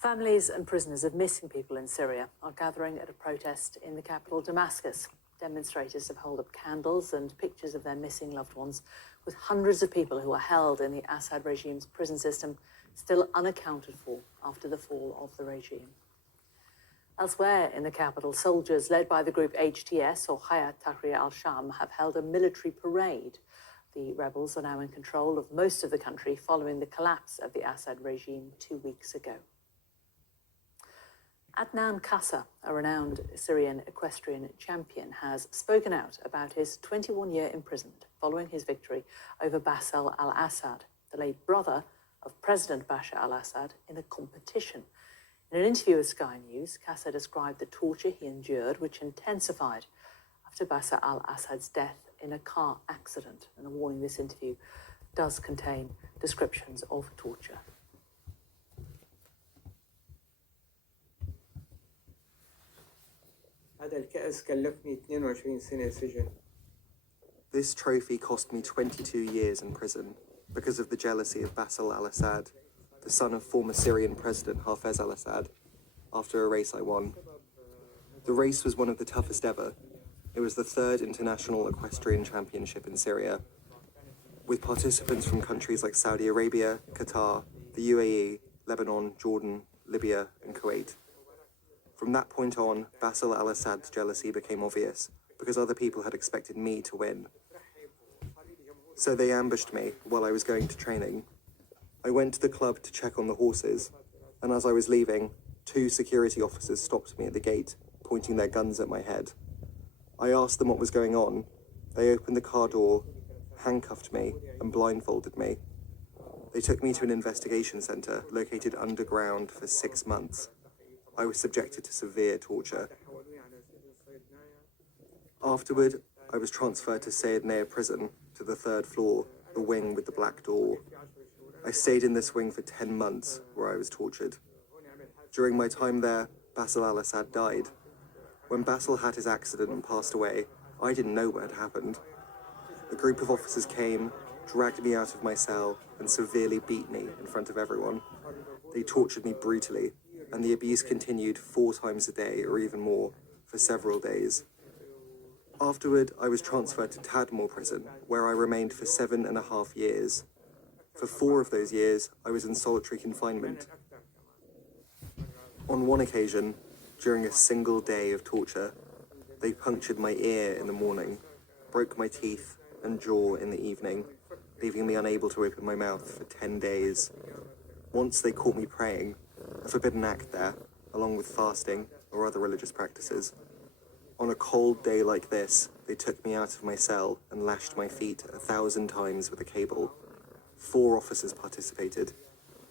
Families and prisoners of missing people in Syria are gathering at a protest in the capital, Damascus. Demonstrators have held up candles and pictures of their missing loved ones, with hundreds of people who are held in the Assad regime's prison system still unaccounted for after the fall of the regime. Elsewhere in the capital, soldiers led by the group HTS, or Hayat Tahrir al-Sham, have held a military parade. The rebels are now in control of most of the country following the collapse of the Assad regime 2 weeks ago. Adnan Kassa, a renowned Syrian equestrian champion, has spoken out about his 21-year imprisonment following his victory over Bashar al-Assad, the late brother of President Bashar al-Assad, in a competition. In an interview with Sky News, Kassa described the torture he endured, which intensified after Bashar al-Assad's death in a car accident. And a warning, this interview does contain descriptions of torture. This trophy cost me 22 years in prison because of the jealousy of Bashar al-Assad, the son of former Syrian President Hafez al-Assad, after a race I won. The race was one of the toughest ever. It was the third international equestrian championship in Syria, with participants from countries like Saudi Arabia, Qatar, the UAE, Lebanon, Jordan, Libya, and Kuwait. From that point on, Bashar al-Assad's jealousy became obvious, because other people had expected me to win. So they ambushed me while I was going to training. I went to the club to check on the horses, and as I was leaving, 2 security officers stopped me at the gate, pointing their guns at my head. I asked them what was going on. They opened the car door, handcuffed me, and blindfolded me. They took me to an investigation center located underground for 6 months. I was subjected to severe torture. Afterward, I was transferred to Sayyidnaya prison, to the 3rd floor, the wing with the black door. I stayed in this wing for 10 months, where I was tortured. During my time there, Bashar al-Assad died. When Bashar had his accident and passed away, I didn't know what had happened. A group of officers came, dragged me out of my cell, and severely beat me in front of everyone. They tortured me brutally, and the abuse continued 4 times a day, or even more, for several days. Afterward, I was transferred to Tadmor prison, where I remained for 7.5 years. For 4 of those years, I was in solitary confinement. On one occasion, during a single day of torture, they punctured my ear in the morning, broke my teeth and jaw in the evening, leaving me unable to open my mouth for 10 days. Once they caught me praying, a forbidden act there, along with fasting or other religious practices. On a cold day like this, they took me out of my cell and lashed my feet 1,000 times with a cable. 4 officers participated,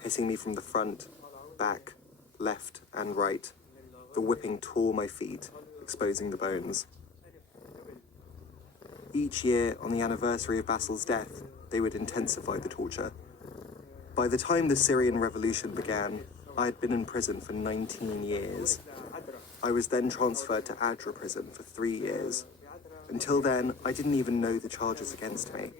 hitting me from the front, back, left, and right. The whipping tore my feet, exposing the bones. Each year, on the anniversary of Bashar's death, they would intensify the torture. By the time the Syrian Revolution began, I had been in prison for 19 years. I was then transferred to Adra prison for 3 years. Until then, I didn't even know the charges against me.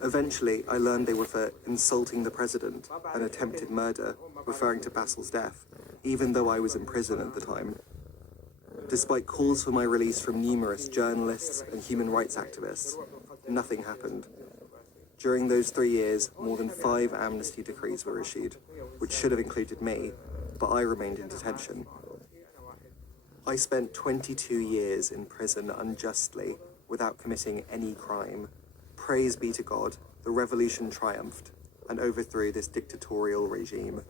Eventually, I learned they were for insulting the president and attempted murder, referring to Bashar's death, even though I was in prison at the time. Despite calls for my release from numerous journalists and human rights activists, nothing happened. During those 3 years, more than 5 amnesty decrees were issued, which should have included me, but I remained in detention. I spent 22 years in prison unjustly, without committing any crime. Praise be to God, the revolution triumphed and overthrew this dictatorial regime.